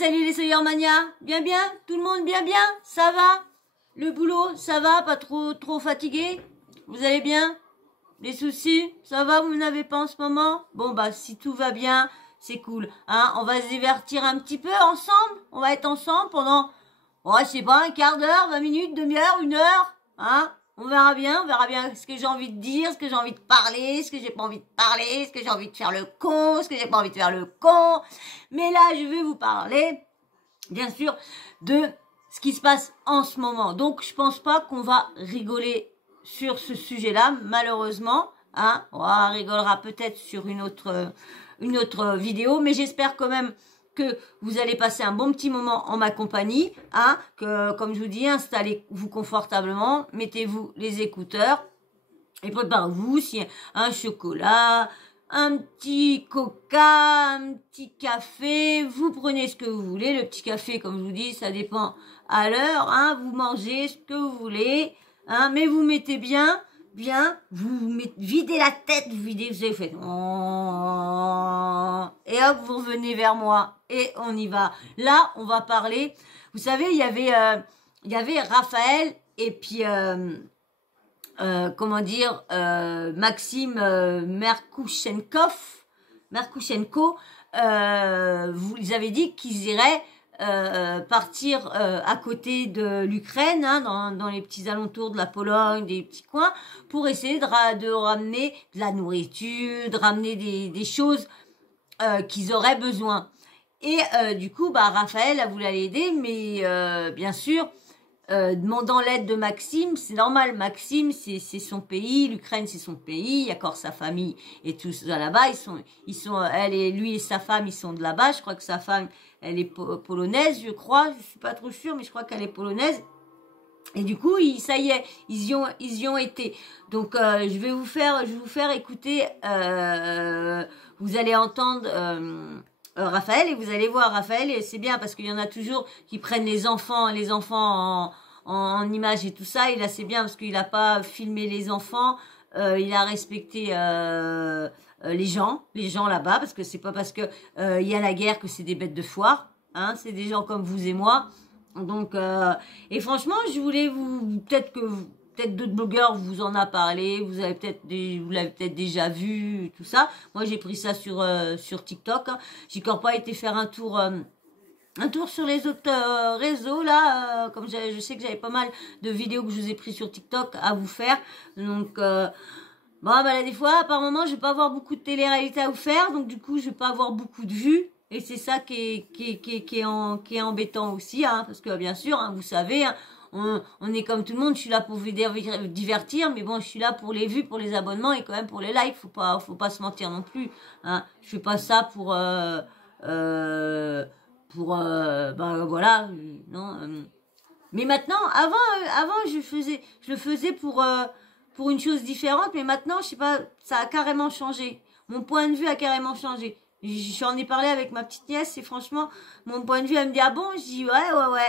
salut les Soleilmania. Bien, bien? Tout le monde bien, bien? Ça va? Le boulot, ça va? Pas trop fatigué? Vous allez bien? Les soucis? Ça va? Vous n'avez pas en ce moment? Bon, bah, si tout va bien, c'est cool. Hein? On va se divertir un petit peu ensemble. On va être ensemble pendant, oh, je sais pas, un quart d'heure, 20 minutes, demi-heure, une heure. Hein? On verra bien ce que j'ai envie de dire, ce que j'ai envie de parler, ce que j'ai pas envie de parler, ce que j'ai envie de faire le con, ce que j'ai pas envie de faire le con. Mais là, je vais vous parler, bien sûr, de ce qui se passe en ce moment. Donc, je pense pas qu'on va rigoler sur ce sujet-là, malheureusement. Hein, on rigolera peut-être sur une autre vidéo, mais j'espère quand même que vous allez passer un bon petit moment en ma compagnie, hein, que, comme je vous dis, installez-vous confortablement, mettez-vous les écouteurs, et préparez-vous, si un chocolat, un petit coca, un petit café, vous prenez ce que vous voulez, le petit café, comme je vous dis, ça dépend à l'heure, hein, vous mangez ce que vous voulez, hein, mais vous mettez bien, videz la tête, vous faites et hop, vous revenez vers moi et on y va. Là, on va parler. Vous savez, il y avait Raphaël et puis Maxime Merkouchenko. Ils avaient dit qu'ils iraient partir à côté de l'Ukraine, hein, dans les petits alentours de la Pologne, des petits coins, pour essayer de ramener de la nourriture, de ramener des choses qu'ils auraient besoin. Et du coup, bah, Raphaël a voulu l'aider, mais bien sûr, demandant l'aide de Maxime, c'est normal. Maxime, c'est son pays, l'Ukraine, c'est son pays. Il y a encore sa famille et tout ça là-bas. Lui et sa femme, ils sont de là-bas. Je crois que sa femme, elle est polonaise, je crois. Je suis pas trop sûre, mais je crois qu'elle est polonaise. Et du coup, ça y est, ils y ont été. Donc, je vais vous faire écouter. Vous allez entendre Raphaël et vous allez voir Raphaël. Et c'est bien parce qu'il y en a toujours qui prennent les enfants en images et tout ça. Et là, c'est bien parce qu'il n'a pas filmé les enfants. Il a respecté les gens là-bas, parce que c'est pas parce que il y a la guerre que c'est des bêtes de foire. Hein, c'est des gens comme vous et moi. Donc, et franchement, je voulais peut-être d'autres blogueurs vous en a parlé, vous l'avez peut-être déjà vu, tout ça. Moi, j'ai pris ça sur TikTok. Hein. J'ai encore pas été faire un tour sur les autres réseaux là. Comme je sais que j'avais pas mal de vidéos que je vous ai pris sur TikTok à vous faire. Donc, bon, bah là, des fois, par moment, je vais pas avoir beaucoup de télé-réalité à vous faire. Donc, du coup, je vais pas avoir beaucoup de vues. Et c'est ça qui est embêtant aussi, hein, parce que bien sûr, hein, vous savez, hein, on est comme tout le monde. Je suis là pour vous divertir, mais bon, je suis là pour les vues, pour les abonnements et quand même pour les likes. Faut pas se mentir non plus. Hein. Je fais pas ça pour bah voilà, non. Mais maintenant, avant, je le faisais pour une chose différente, mais maintenant, je sais pas, ça a carrément changé. Mon point de vue a carrément changé. J'en ai parlé avec ma petite nièce et franchement, mon point de vue, elle me dit, ah bon? Je dis, ouais.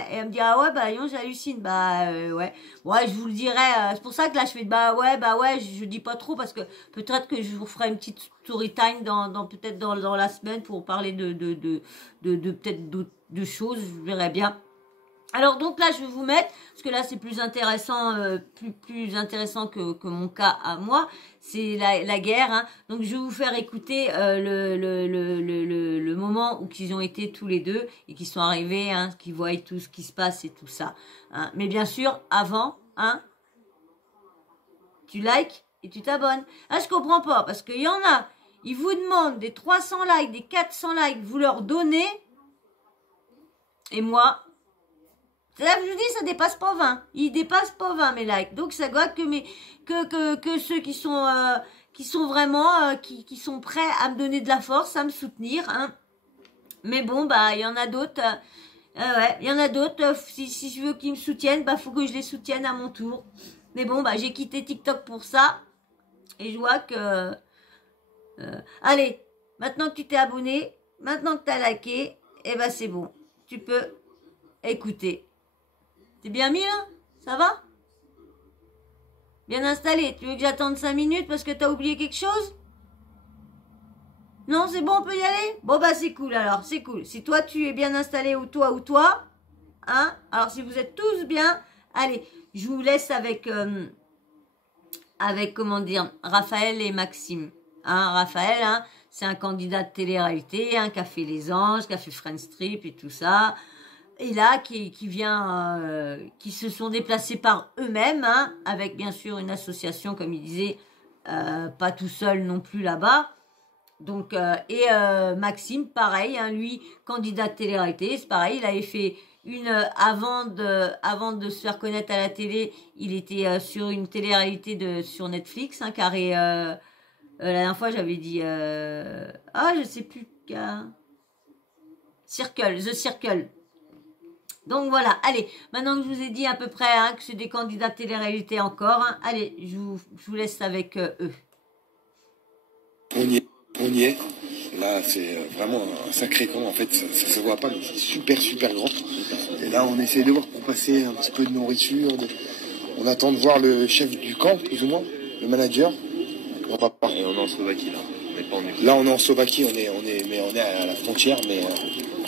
Et elle me dit, ah ouais, bah, non, j'hallucine. Bah, ouais. Ouais, je vous le dirai. C'est pour ça que là, je fais, bah ouais, je dis pas trop parce que peut-être que je vous ferai une petite story time peut-être dans la semaine pour parler de peut-être de choses. Je verrai bien. Alors donc là, je vais vous mettre, parce que là c'est plus intéressant, plus intéressant que mon cas à moi, c'est la guerre. Hein. Donc je vais vous faire écouter le moment où ils ont été tous les deux et qu'ils sont arrivés, hein, qu'ils voient tout ce qui se passe et tout ça. Hein. Mais bien sûr, avant, hein, tu likes et tu t'abonnes. Ah, je comprends pas, parce qu'il y en a, ils vous demandent des 300 likes, des 400 likes, vous leur donnez, et moi... Là, je vous dis, ça dépasse pas 20. Ils dépassent pas 20, mes likes. Donc, ça doit que ceux qui sont vraiment, qui sont prêts à me donner de la force, à me soutenir, hein. Mais bon, bah, il y en a d'autres, ouais, il y en a d'autres, si je veux qu'ils me soutiennent, bah, faut que je les soutienne à mon tour. Mais bon, bah, j'ai quitté TikTok pour ça. Et je vois que, allez, maintenant que tu t'es abonné, maintenant que tu as liké, eh ben, c'est bon. Tu peux écouter. T'es bien mis là? Ça va? Bien installé. Tu veux que j'attende 5 minutes parce que t'as oublié quelque chose? Non, c'est bon, on peut y aller? Bon, bah, c'est cool, alors, c'est cool. Si toi, tu es bien installé, ou toi, hein? Alors, si vous êtes tous bien, allez, je vous laisse avec, comment dire, Raphaël et Maxime. Hein, Raphaël, hein, c'est un candidat de télé-réalité, hein, qui a fait Les Anges, qui a fait Friends Trip et tout ça. Et là, qui vient, qui se sont déplacés par eux-mêmes, hein, avec bien sûr une association, comme il disait, pas tout seul non plus là-bas. Donc, Maxime, pareil, hein, lui, candidat de télé-réalité, c'est pareil, il avait fait avant de se faire connaître à la télé, il était sur une télé-réalité sur Netflix, hein, carré, la dernière fois j'avais dit, je sais plus, The Circle. Donc voilà, allez, maintenant que je vous ai dit à peu près, hein, que c'est des candidats de télé-réalité encore, hein, allez, je vous laisse avec eux. On y est. Là, c'est vraiment un sacré camp. En fait, ça se voit pas, mais c'est super, super grand. Et là, on essaie de voir pour passer un petit peu de nourriture. On attend de voir le chef du camp, plus ou moins, le manager. On va pas. Et on est en Slovaquie, là. On est pas en Ukraine. Là, on est en Slovaquie. On est à la frontière, mais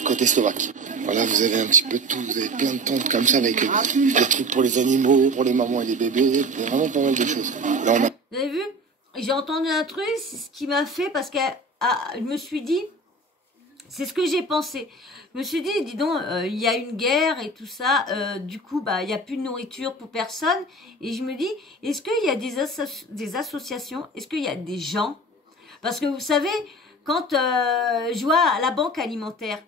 côté slovaque. Voilà, vous avez un petit peu de tout. Vous avez plein de tentes comme ça avec des trucs pour les animaux, pour les mamans et les bébés. Il y a vraiment pas mal de choses. Là, on a... Vous avez vu? J'ai entendu un truc, c'est ce qui m'a fait, parce que je me suis dit, c'est ce que j'ai pensé. Je me suis dit, dis donc, il y a une guerre et tout ça, du coup, bah, il n'y a plus de nourriture pour personne. Et je me dis, est-ce qu'il y a des associations, est-ce qu'il y a des gens? Parce que vous savez, quand je vois à la banque alimentaire,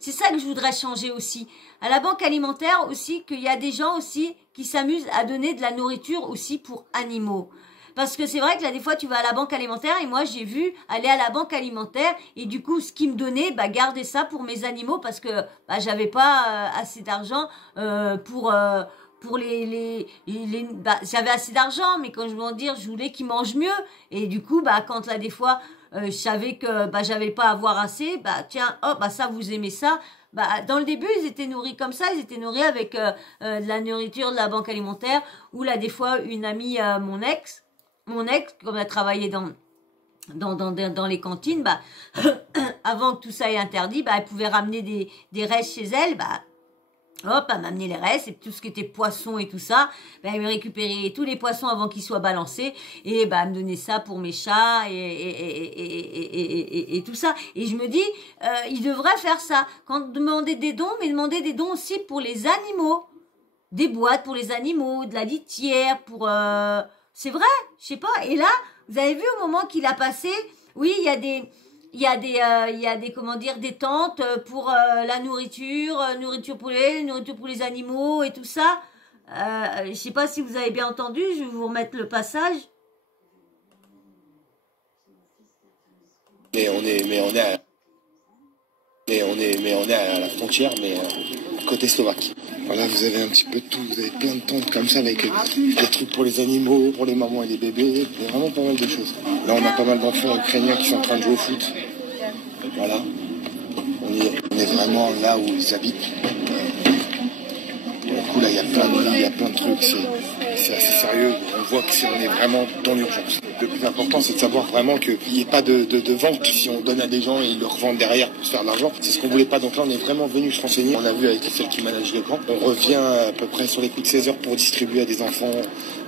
c'est ça que je voudrais changer aussi. À la banque alimentaire aussi, qu'il y a des gens aussi qui s'amusent à donner de la nourriture aussi pour animaux. Parce que c'est vrai que là, des fois, tu vas à la banque alimentaire et moi, j'ai vu aller à la banque alimentaire et du coup, ce qu'ils me donnaient, bah, garder ça pour mes animaux parce que bah, j'avais pas assez d'argent pour bah, j'avais assez d'argent, mais quand je veux en dire, je voulais qu'ils mangent mieux. Et du coup, bah, quand là, des fois, je savais que bah, j'avais pas à avoir assez, bah, tiens, oh, bah, ça, vous aimez ça. Bah, dans le début, ils étaient nourris comme ça, ils étaient nourris avec de la nourriture de la banque alimentaire, ou là, des fois, une amie, mon ex, comme elle travaillait dans les cantines, bah, avant que tout ça ait interdit, bah, elle pouvait ramener des restes chez elle, bah, hop, elle m'amenait les restes, et tout ce qui était poisson et tout ça, bah, elle me récupérait tous les poissons avant qu'ils soient balancés, et bah, elle me donnait ça pour mes chats, et tout ça. Et je me dis, ils devraient faire ça. Quand demander des dons, mais demander des dons aussi pour les animaux. Des boîtes pour les animaux, de la litière, pour... c'est vrai, je sais pas. Et là, vous avez vu au moment qu'il a passé, oui, il y a des, comment dire, des tentes pour la nourriture, nourriture pour nourriture pour les animaux et tout ça. Je sais pas si vous avez bien entendu, je vais vous remettre le passage. On est à la frontière, mais côté slovaque. Voilà, vous avez un petit peu de tout. Vous avez plein de tentes comme ça avec des trucs pour les animaux, pour les mamans et les bébés. Il y a vraiment pas mal de choses. Là, on a pas mal d'enfants ukrainiens qui sont en train de jouer au foot. Voilà. On est vraiment là où ils habitent. Du coup, là, il y a plein de trucs. C'est assez sérieux. On voit on est vraiment dans l'urgence. Le plus important, c'est de savoir vraiment qu'il n'y ait pas de vente. Si on donne à des gens et ils le revendent derrière pour se faire de l'argent, c'est ce qu'on voulait pas. Donc là, on est vraiment venu se renseigner. On a vu avec celle qui manage le camp. On revient à peu près sur les coups de 16 heures pour distribuer à des enfants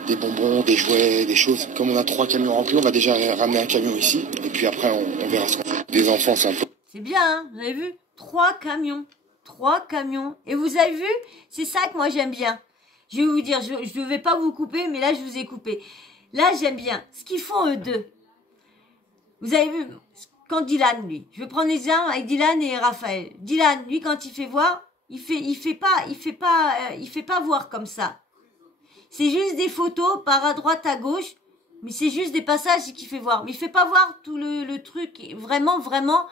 des bonbons, des jouets, des choses. Comme on a 3 camions remplis, on va déjà ramener un camion ici. Et puis après, on verra ce qu'on fait. Des enfants, c'est un peu... C'est bien, hein, vous avez vu? 3 camions. 3 camions. Et vous avez vu? C'est ça que moi j'aime bien. Je vais vous dire, je ne vais pas vous couper, mais là je vous ai coupé. Là j'aime bien ce qu'ils font eux deux. Vous avez vu? Quand Dylan, lui, je vais prendre les uns avec Dylan et Raphaël. Dylan, lui, quand il fait voir, il fait pas voir comme ça. C'est juste des photos par à droite, à gauche, mais c'est juste des passages qu'il fait voir. Mais il fait pas voir tout le truc, vraiment, vraiment.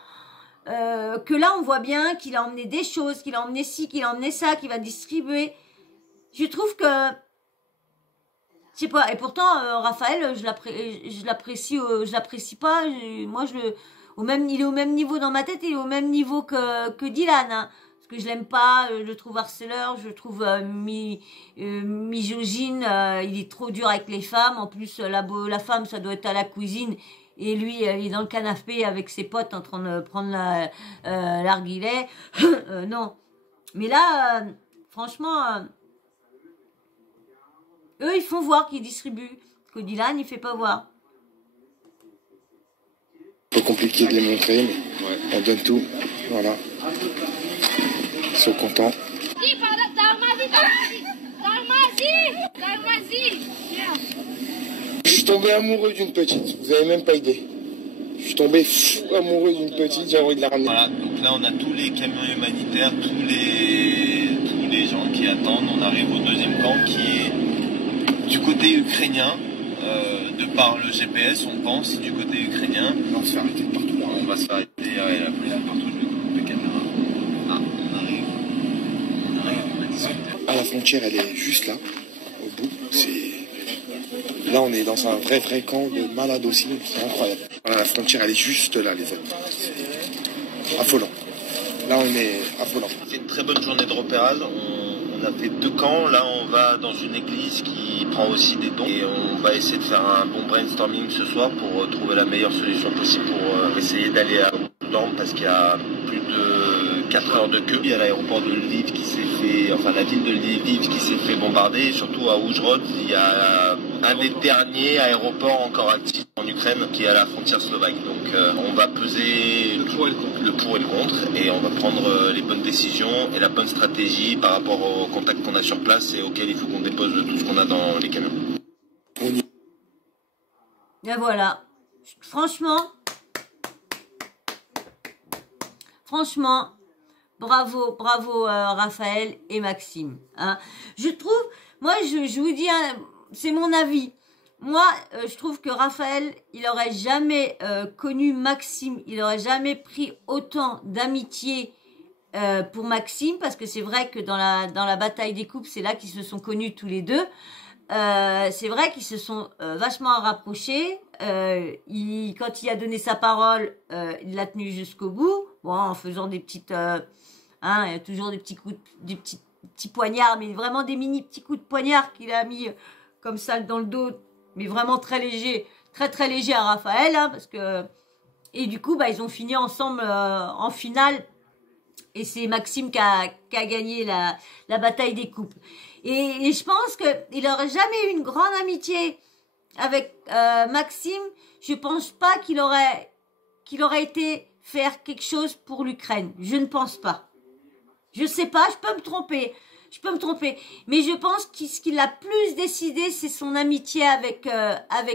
Que là on voit bien qu'il a emmené des choses, qu'il a emmené ci, qu'il a emmené ça, qu'il va distribuer. Je trouve que, je sais pas, et pourtant Raphaël, je l'apprécie pas. Moi il est au même niveau dans ma tête, il est au même niveau que Dylan, hein. Parce que je l'aime pas, je le trouve harceleur, je le trouve misogyne, il est trop dur avec les femmes. En plus la femme ça doit être à la cuisine. et lui, il est dans le canapé avec ses potes en train de prendre l'arguillet. Non. Mais là, franchement, eux, ils font voir qu'ils distribuent. Que Dylan, il fait pas voir. Un peu compliqué de les montrer, mais ouais, on donne tout. Voilà. Ils sont contents. Je suis tombé amoureux d'une petite. Vous avez même pas idée. Je suis tombé fou amoureux d'une petite. J'ai envie de la ramener. Voilà, donc là on a tous les camions humanitaires, tous les gens qui attendent. On arrive au deuxième camp qui est du côté ukrainien. De par le GPS, on pense du côté ukrainien. On va se faire arrêter de partout là. On va se faire arrêter la police de partout. Je vais couper la caméra. Ah, on arrive, on a discuté. Ah, la frontière, elle est juste là, au bout. Là, on est dans un vrai camp de malades aussi. C'est incroyable. Voilà, la frontière, elle est juste là, les amis. C'est affolant. Là, on est affolant. C'est une très bonne journée de repérage. On a fait 2 camps. Là, on va dans une église qui prend aussi des dons. Et on va essayer de faire un bon brainstorming ce soir pour trouver la meilleure solution possible pour essayer d'aller à Dorme parce qu'il y a plus de 4 heures de queue. Il y a l'aéroport de Lviv qui s'est fait, enfin la ville de Lviv qui s'est fait bombarder. Et surtout à Oujrod, il y a un des derniers aéroports encore actifs en Ukraine qui est à la frontière slovaque. Donc on va peser le pour et le contre et on va prendre les bonnes décisions et la bonne stratégie par rapport aux contacts qu'on a sur place et auxquels il faut qu'on dépose tout ce qu'on a dans les camions. Et voilà. Franchement, bravo Raphaël et Maxime. Hein. Je trouve, moi je vous dis, hein, c'est mon avis. Moi, je trouve que Raphaël, il aurait jamais connu Maxime, il aurait jamais pris autant d'amitié pour Maxime, parce que c'est vrai que dans la bataille des couples, c'est là qu'ils se sont connus tous les deux. C'est vrai qu'ils se sont vachement rapprochés. Quand il a donné sa parole, il l'a tenue jusqu'au bout. Bon, en faisant des petites, il y a toujours des petits coups, des petits poignards, mais vraiment des mini petits coups de poignard qu'il a mis comme ça dans le dos, mais vraiment très léger, très léger à Raphaël, hein, parce que et du coup, ils ont fini ensemble en finale. Et c'est Maxime qui a gagné la bataille des couples. Et je pense qu'il n'aurait jamais eu une grande amitié avec Maxime. Je pense pas qu'il aurait été faire quelque chose pour l'Ukraine. Je ne pense pas. Je sais pas, je peux me tromper. Mais je pense que ce qu'il a plus décidé, c'est son amitié avec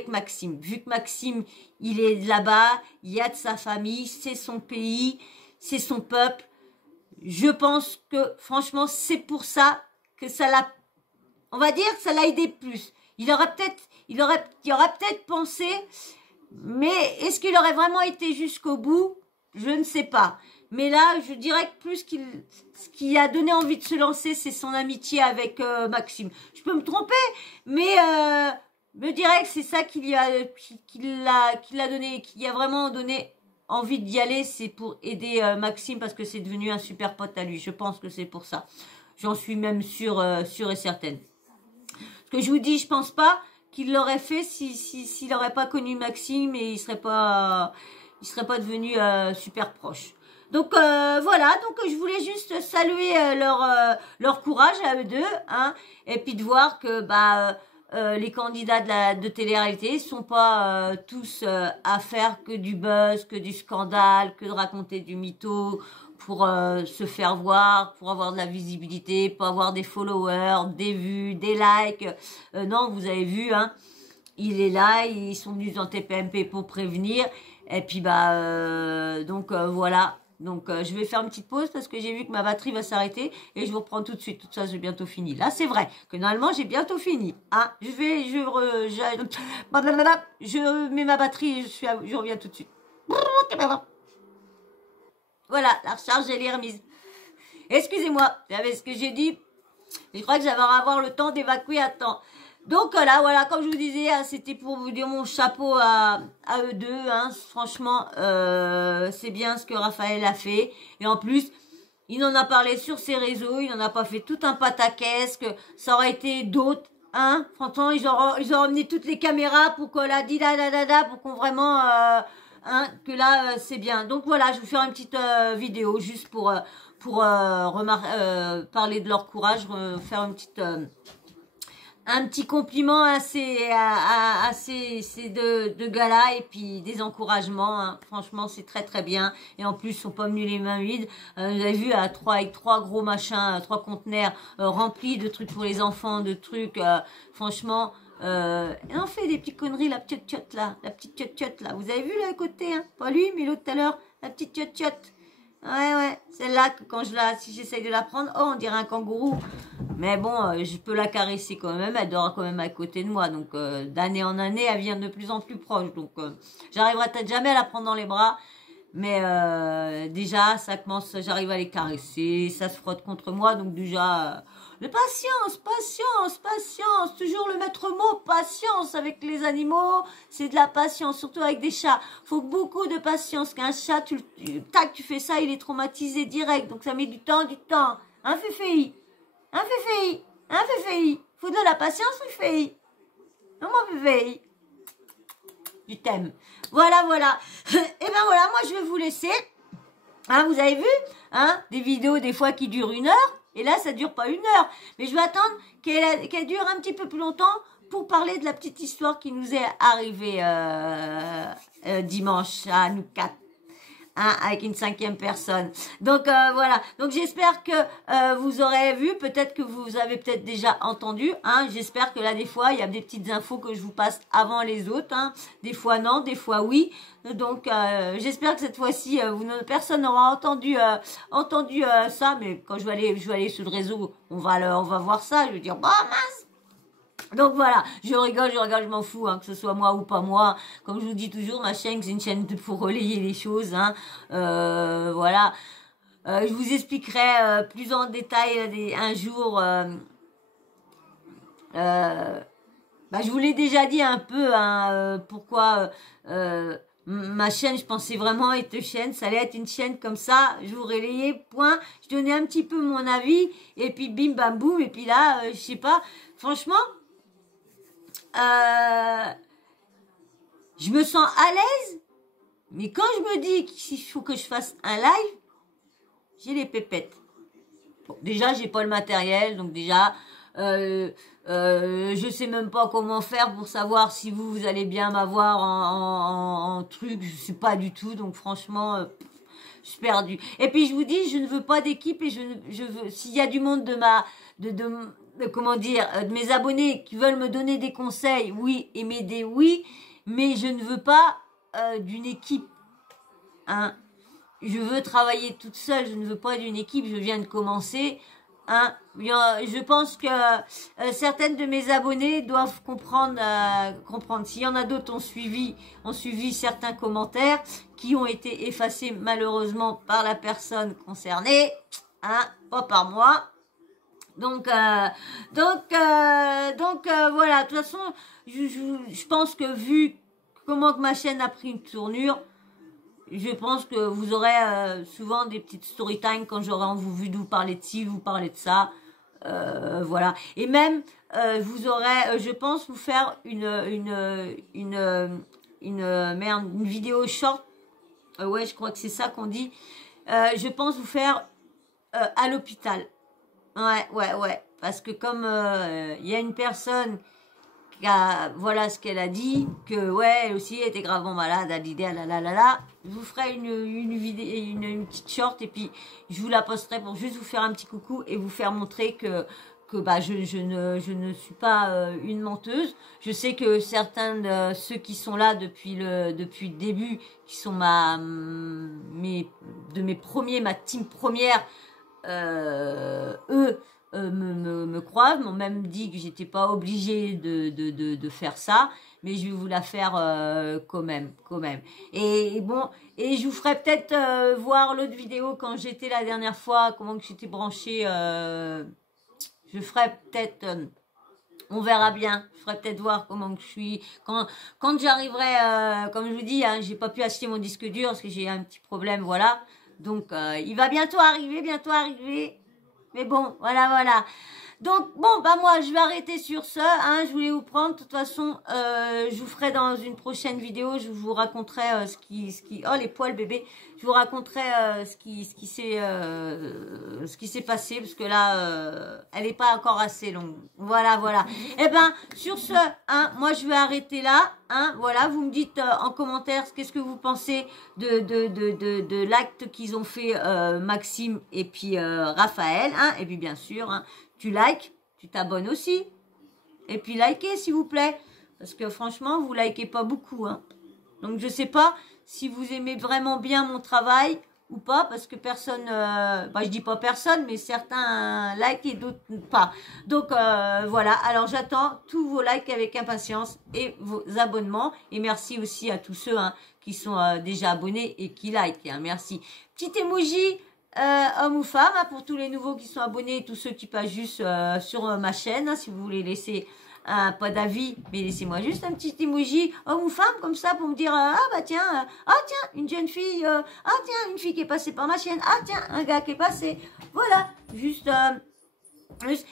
Maxime. Vu que Maxime, il est là-bas, il y a de sa famille, c'est son pays, c'est son peuple. Je pense que, franchement, c'est pour ça que ça l'a, on va dire, ça l'a aidé plus. Il aurait peut-être pensé, mais est-ce qu'il aurait vraiment été jusqu'au bout? Je ne sais pas. Mais là, je dirais que plus ce qui a donné envie de se lancer, c'est son amitié avec Maxime. Je peux me tromper, mais me dirais que c'est ça qui l'a donné, qui a vraiment donné envie d'y aller, c'est pour aider Maxime parce que c'est devenu un super pote à lui. Je pense que c'est pour ça. J'en suis même sûre et certaine. Ce que je vous dis, je pense pas qu'il l'aurait fait s'il n'aurait pas connu Maxime et il serait pas devenu super proche. Donc voilà, donc je voulais juste saluer leur courage à eux deux, hein, et puis de voir que les candidats de télé-réalité sont pas tous à faire que du buzz, que du scandale, que de raconter du mytho pour se faire voir, pour avoir de la visibilité, pour avoir des followers, des vues, des likes. Non, vous avez vu, hein, il est là, ils sont venus dans TPMP pour prévenir. Et puis donc voilà. Donc je vais faire une petite pause parce que j'ai vu que ma batterie va s'arrêter et je vous reprends tout de suite. Tout ça, j'ai bientôt fini. Là, c'est vrai que normalement, j'ai bientôt fini. Hein, je mets ma batterie et je reviens tout de suite. Voilà, la recharge, elle est remise. Excusez-moi, vous savez ce que j'ai dit. Je crois que j'avais avoir le temps d'évacuer à temps. Donc là, voilà, comme je vous disais, hein, c'était pour vous dire mon chapeau à eux deux. Hein. Franchement, c'est bien ce que Raphaël a fait. Et en plus, il en a parlé sur ses réseaux, il n'en a pas fait tout un pataquès, que ça aurait été d'autres. Hein, franchement, ils ont emmené toutes les caméras pour qu'on la dit pour qu'on vraiment, hein, que là, c'est bien. Donc voilà, je vais vous faire une petite vidéo juste pour parler de leur courage, faire une petite, un petit compliment à ces deux gars-là et puis des encouragements. Hein. Franchement, c'est très très bien. Et en plus, ils sont pas venus les mains vides. Vous avez vu avec trois gros machins, trois conteneurs remplis de trucs pour les enfants, de trucs. Franchement, et on fait des petites conneries. La petite tiotte là, là. Vous avez vu là à côté, hein, pas lui, mais l'autre tout à l'heure, la petite tiotte. Ouais, celle-là, quand si j'essaye de la prendre, oh, on dirait un kangourou. Mais bon, je peux la caresser quand même, elle dort quand même à côté de moi. Donc, d'année en année, elle vient de plus en plus proche. Donc, j'arriverai peut-être jamais à la prendre dans les bras. Mais déjà, ça commence, j'arrive à les caresser, ça se frotte contre moi. Donc déjà, patience, toujours le maître mot, patience avec les animaux, c'est de la patience, surtout avec des chats. Faut beaucoup de patience, qu'un chat, tu fais ça, il est traumatisé direct, donc ça met du temps. Un féféi, faut de la patience, féféi. Non, mon féféi. Je t'aime. Voilà. Et ben voilà, moi je vais vous laisser. Hein, vous avez vu, hein, des vidéos des fois qui durent 1 heure. Et là, ça dure pas 1 heure. Mais je vais attendre qu'elle dure un petit peu plus longtemps pour parler de la petite histoire qui nous est arrivée dimanche à nous 4. Hein, avec une 5e personne. Donc voilà. Donc j'espère que vous aurez vu, peut-être que vous avez peut-être déjà entendu. Hein, j'espère que là des fois il y a des petites infos que je vous passe avant les autres. Hein. Des fois non, des fois oui. Donc j'espère que cette fois-ci personne n'aura entendu ça. Mais quand je vais aller sur le réseau, on va voir ça. Je vais dire bah mince. Donc voilà, je rigole, je m'en fous, hein, que ce soit moi ou pas moi. Comme je vous dis toujours, ma chaîne, c'est une chaîne pour relayer les choses. Hein. Voilà. Je vous expliquerai plus en détail un jour. Je vous l'ai déjà dit un peu, hein, pourquoi ma chaîne, je pensais vraiment être une chaîne. Ça allait être une chaîne comme ça, je vous relayais, point. Je donnais un petit peu mon avis, et puis bim, bam, boum. Et puis là, je sais pas, franchement... je me sens à l'aise, mais quand je me dis qu'il faut que je fasse un live, j'ai les pépettes. Bon, déjà, j'ai pas le matériel, donc déjà, je sais même pas comment faire pour savoir si vous allez bien m'avoir en truc, je sais pas du tout, donc franchement, je suis perdue. Et puis je vous dis, je ne veux pas d'équipe et je veux, s'il y a du monde de mes abonnés qui veulent me donner des conseils, oui, et m'aider, oui, mais je ne veux pas d'une équipe, hein. Je veux travailler toute seule, je ne veux pas d'une équipe, je viens de commencer, hein. Je pense que certaines de mes abonnés doivent comprendre. S'il y en a d'autres ont suivi certains commentaires qui ont été effacés malheureusement par la personne concernée, hein, pas par moi. Donc voilà. De toute façon, je pense que vu comment que ma chaîne a pris une tournure, je pense que vous aurez souvent des petites story time quand j'aurai envie de vous parler de ci, vous parler de ça. Voilà. Et même, vous aurez, je pense, vous faire une vidéo short. Ouais, je crois que c'est ça qu'on dit. Je pense vous faire à l'hôpital. Ouais. Parce que comme y a une personne qui a, voilà ce qu'elle a dit, que ouais, elle aussi était gravement malade, à l'idée, je vous ferai une vidéo, une petite short, et puis je vous la posterai pour juste vous faire un petit coucou et vous faire montrer que je ne suis pas une menteuse. Je sais que certains de ceux qui sont là depuis le début, qui sont ma team première, eux me croient, m'ont même dit que j'étais pas obligée de faire ça, mais je vais vous la faire quand même. Et bon, et je vous ferai peut-être voir l'autre vidéo quand j'étais la dernière fois, comment que j'étais branchée. Je ferai peut-être, on verra bien. Je ferai peut-être voir comment que je suis quand j'arriverai. Comme je vous dis, hein, j'ai pas pu acheter mon disque dur parce que j'ai un petit problème, voilà. Donc il va bientôt arriver. Mais bon, voilà. Donc, bon, bah moi, je vais arrêter sur ce. Hein, je voulais vous prendre. De toute façon, je vous ferai dans une prochaine vidéo, je vous raconterai ce qui... Oh, les poils, bébé. Je vous raconterai ce qui s'est passé, parce que là, elle n'est pas encore assez longue. Voilà, voilà. Eh ben, sur ce, hein, moi, je vais arrêter là. Hein, voilà, vous me dites en commentaire qu'est-ce que vous pensez de l'acte qu'ils ont fait Maxime et puis Raphaël. Hein, et puis, bien sûr... Hein, tu likes, tu t'abonnes aussi. Et puis likez s'il vous plaît. Parce que franchement, vous likez pas beaucoup. Hein. Donc je sais pas si vous aimez vraiment bien mon travail ou pas. Parce que personne, bah, je dis pas personne, mais certains likent et d'autres pas. Donc voilà, alors j'attends tous vos likes avec impatience et vos abonnements. Et merci aussi à tous ceux hein, qui sont déjà abonnés et qui likent. Hein. Merci. Petit emoji. Homme ou femme, hein, pour tous les nouveaux qui sont abonnés et tous ceux qui passent juste sur ma chaîne, hein, si vous voulez laisser pas d'avis, mais laissez-moi juste un petit emoji, homme ou femme, comme ça, pour me dire, ah bah tiens, une jeune fille, ah tiens, une fille qui est passée par ma chaîne, ah tiens, un gars qui est passé, voilà, juste...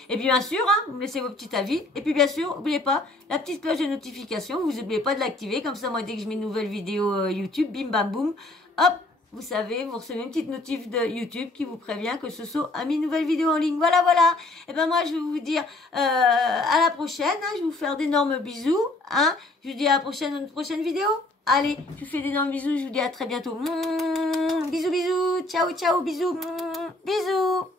Et puis bien sûr, hein, vous me laissez vos petits avis. Et puis bien sûr, n'oubliez pas la petite cloche de notification, vous n'oubliez pas de l'activer, comme ça, moi, dès que je mets une nouvelle vidéo YouTube, bim bam boum, hop, vous savez, vous recevez une petite notif de YouTube qui vous prévient que ce soit à mes nouvelles vidéos en ligne. Voilà, voilà. Et ben moi, je vais vous dire à la prochaine. Hein, je vais vous faire d'énormes bisous. Hein. Je vous dis à la prochaine, dans une prochaine vidéo. Allez, je vous fais d'énormes bisous. Je vous dis à très bientôt. Bisous, bisous. Ciao, ciao, bisous. Bisous.